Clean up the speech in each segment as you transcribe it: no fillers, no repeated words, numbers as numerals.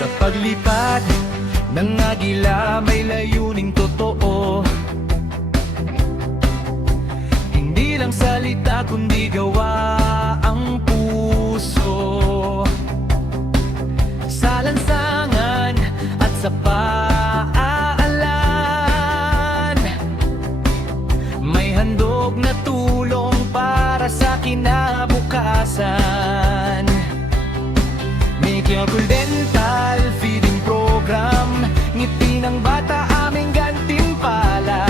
Sa paglipad ng agila may layuning totoo. Hindi lang salita kundi gawa ang puso. Sa lansangan at sa paalan, may handog na tulong para sa kinabukasan. May Quiapo Dental Feeding Program, ngiti ng bata aming gantimpala.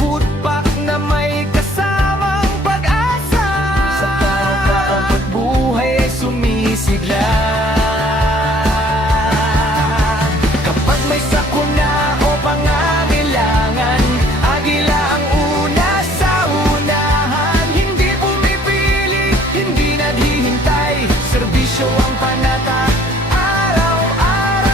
Food pack na may kasamang pag-asa, sa bawat buhay ay sumisigla. Kapag may sakuna o pangangailangan, agila ang una sa unahan. Hindi pumipili, hindi naghihintay, serbisyo ang panata araw-araw.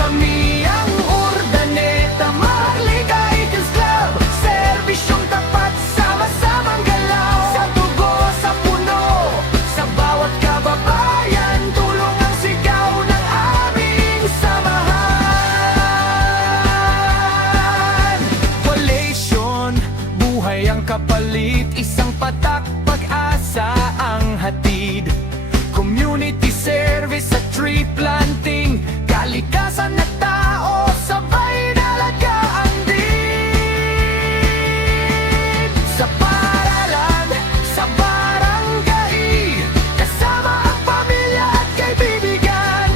Kami ang Urdaneta Maharlika Eagles Club, serbisyong tapat, sama-samang galaw. Sa dugo, sa puno, sa bawat kababayan, tulong ang sigaw ng aming samahan. Coalition, buhay ang kapalit, isang patak, pag-asa ang hatid. Community service at tree planting, kalikasan at tao, sabay nalagaan din. Sa paralan, sa barangay, kasama ang pamilya at kaibigan.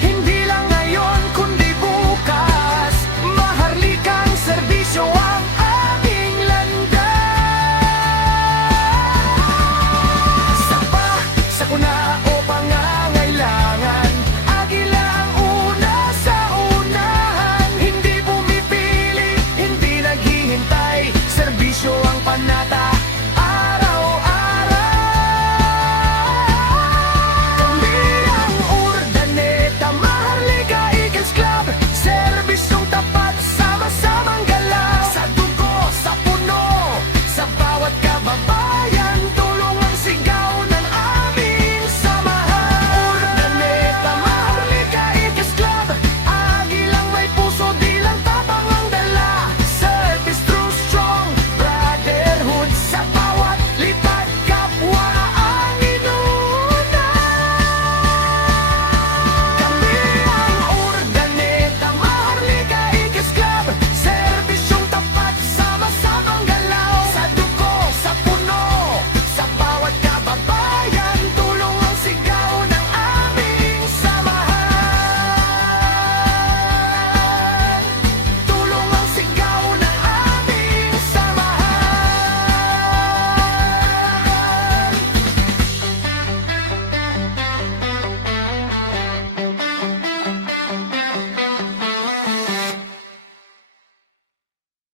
Hindi lang ngayon kundi bukas, Maharlikang serbisyo ang aming landas. Sa kuna o pangangailangan, agila ang una sa unahan. Hindi pumipili, hindi naghihintay, serbisyo ang panata